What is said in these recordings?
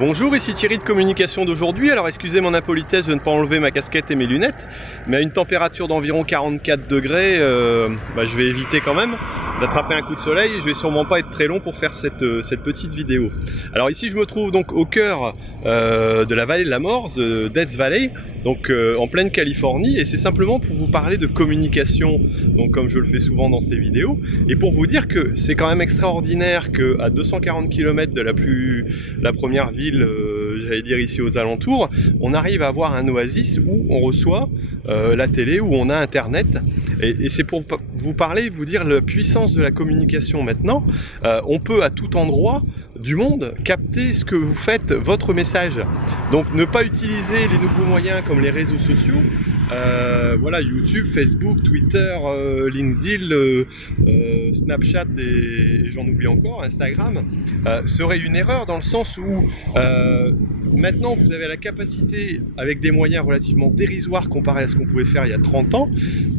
Bonjour, ici Thierry de Communication d'aujourd'hui. Alors excusez mon impolitesse de ne pas enlever ma casquette et mes lunettes, mais à une température d'environ 44 degrés, je vais éviter quand même d'attraper un coup de soleil et je vais sûrement pas être très long pour faire cette petite vidéo. Alors ici je me trouve donc au cœur de la vallée de la mort, Death Valley, donc en pleine Californie, et c'est simplement pour vous parler de communication, donc comme je le fais souvent dans ces vidéos, et pour vous dire que c'est quand même extraordinaire qu'à 240 km de la première ville, j'allais dire ici aux alentours, on arrive à avoir un oasis où on reçoit la télé, où on a internet, et c'est pour vous parler, vous dire la puissance de la communication maintenant. On peut à tout endroit du monde capter ce que vous faites, votre message. Donc ne pas utiliser les nouveaux moyens comme les réseaux sociaux, voilà, YouTube, Facebook, Twitter, LinkedIn, Snapchat et j'en oublie encore, Instagram, serait une erreur dans le sens où maintenant vous avez la capacité, avec des moyens relativement dérisoires comparés à ce qu'on pouvait faire il y a 30 ans,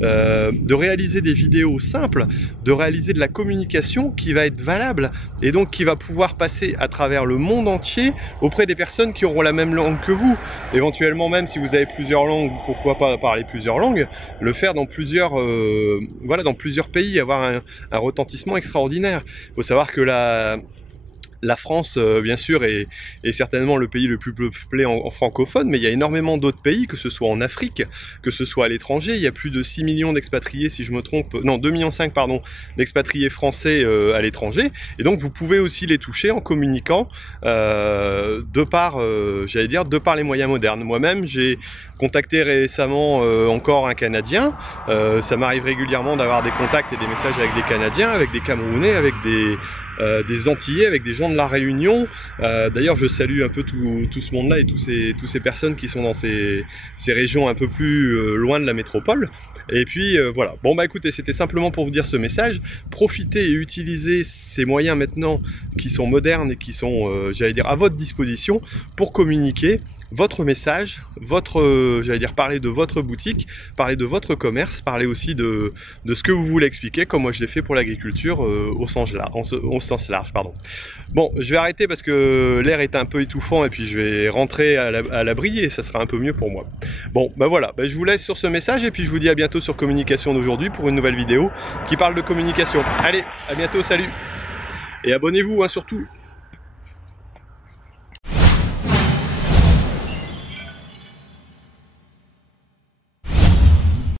de réaliser des vidéos simples, de réaliser de la communication qui va être valable et donc qui va pouvoir passer à travers le monde entier auprès des personnes qui auront la même langue que vous. Éventuellement, même si vous avez plusieurs langues, pourquoi pas parler plusieurs langues, le faire dans plusieurs, voilà, dans plusieurs pays, avoir un retentissement extraordinaire. Il faut savoir que la France, bien sûr, est certainement le pays le plus peuplé en francophone, mais il y a énormément d'autres pays, que ce soit en Afrique, que ce soit à l'étranger. Il y a plus de 6 millions d'expatriés, si je me trompe, non, 2,5 millions, pardon, d'expatriés français à l'étranger. Et donc, vous pouvez aussi les toucher en communiquant de par les moyens modernes. Moi-même, j'ai contacté récemment encore un Canadien. Ça m'arrive régulièrement d'avoir des contacts et des messages avec des Canadiens, avec des Camerounais, avec des Antillais, avec des gens de la Réunion. D'ailleurs, je salue un peu tout ce monde-là et toutes ces personnes qui sont dans ces régions un peu plus loin de la métropole. Et puis voilà. Bon bah écoutez, c'était simplement pour vous dire ce message. Profitez et utilisez ces moyens maintenant qui sont modernes et qui sont, j'allais dire, à votre disposition pour communiquer votre message, parler de votre boutique, parler de votre commerce, parler aussi de ce que vous voulez expliquer, comme moi je l'ai fait pour l'agriculture au sens large, pardon. Bon, je vais arrêter parce que l'air est un peu étouffant et puis je vais rentrer à l'abri et ça sera un peu mieux pour moi. Bon, bah voilà, je vous laisse sur ce message et puis je vous dis à bientôt sur Communication d'aujourd'hui pour une nouvelle vidéo qui parle de communication. Allez, à bientôt, salut! Et abonnez-vous, hein, surtout!